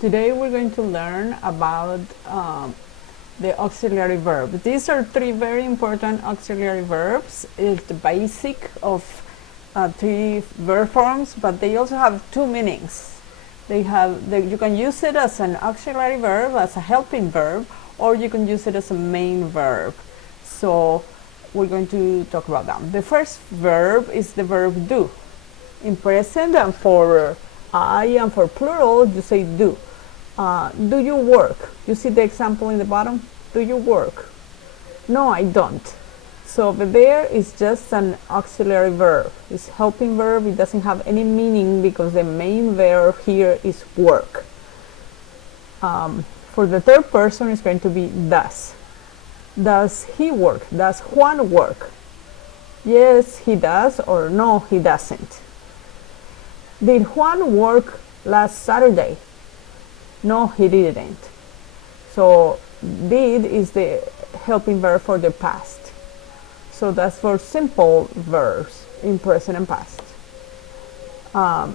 Today we're going to learn about the auxiliary verb. These are three very important auxiliary verbs. It's the basic of three verb forms, but they also have two meanings. You can use it as an auxiliary verb, as a helping verb, or you can use it as a main verb. So we're going to talk about them. The first verb is the verb do. In present and for I and for plural, you say do. Do you work? You see the example in the bottom? Do you work? No, I don't. So the there is just an auxiliary verb. It's helping verb. It doesn't have any meaning because the main verb here is work. For the third person, it's going to be does. Does he work? Does Juan work? Yes, he does, or no, he doesn't. Did Juan work last Saturday? No, he didn't. So did is the helping verb for the past. So that's for simple verbs in present and past. But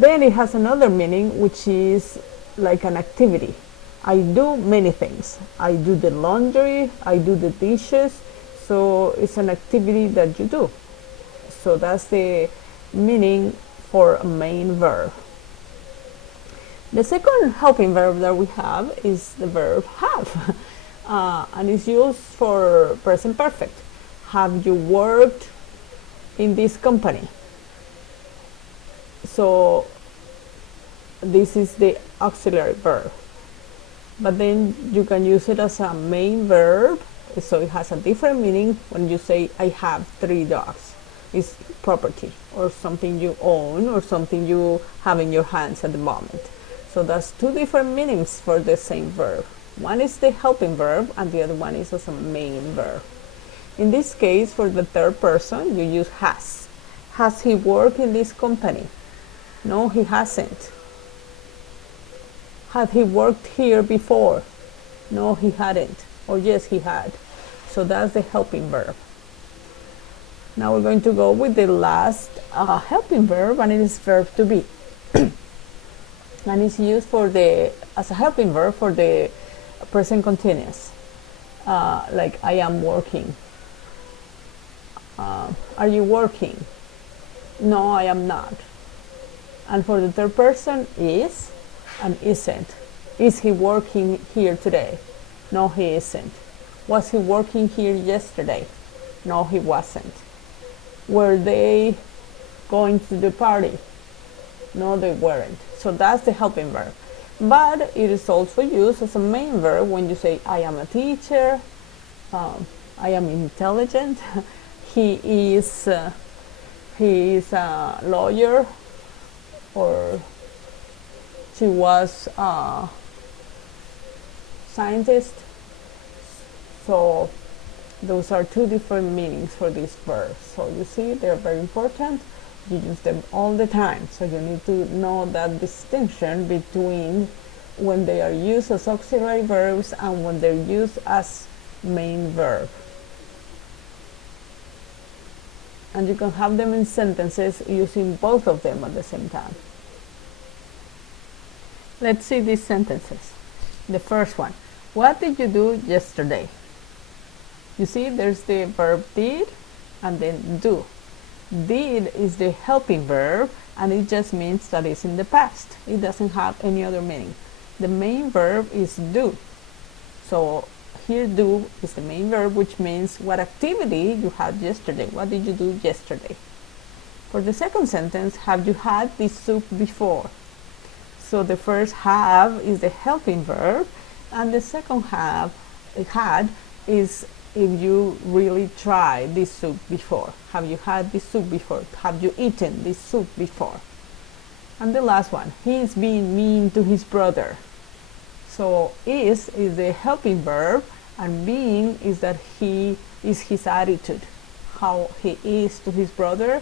then it has another meaning, which is like an activity. I do many things. I do the laundry, I do the dishes. So it's an activity that you do. So that's the meaning for a main verb. The second helping verb that we have is the verb have, and it's used for present perfect. Have you worked in this company? So this is the auxiliary verb, but then you can use it as a main verb, so it has a different meaning when you say I have 3 dogs. It's property or something you own or something you have in your hands at the moment. So that's two different meanings for the same verb. One is the helping verb and the other one is as a main verb. In this case, for the third person, you use has. Has he worked in this company? No, he hasn't. Had he worked here before? No, he hadn't. Or yes, he had. So that's the helping verb. Now we're going to go with the last helping verb, and it is verb to be. And it's used as a helping verb for the present continuous. Like I am working. Are you working? No, I am not. And for the third person, is and isn't. Is he working here today? No, he isn't. Was he working here yesterday? No, he wasn't. Were they going to the party? No, they weren't. So that's the helping verb. But it is also used as a main verb when you say I am a teacher, I am intelligent, he is a lawyer, or she was a scientist. So those are two different meanings for these verbs. So you see, they're very important. You use them all the time. So you need to know that distinction between when they are used as auxiliary verbs and when they're used as main verb. And you can have them in sentences using both of them at the same time. Let's see these sentences. The first one. What did you do yesterday? You see, there's the verb did and then do. Did is the helping verb, and it just means that it's in the past. It doesn't have any other meaning. The main verb is do. So here do is the main verb, which means what activity you had yesterday. What did you do yesterday? For the second sentence, have you had this soup before? So the first have is the helping verb, and the second have, had, is if you really tried this soup before. Have you had this soup before? Have you eaten this soup before? And the last one, he is being mean to his brother. So is the helping verb, and being is that he is his attitude. How he is to his brother.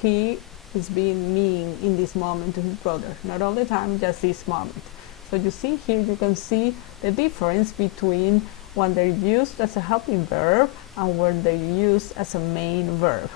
He is being mean in this moment to his brother. Not all the time, just this moment. So you see here, you can see the difference between when they're used as a helping verb and when they're used as a main verb.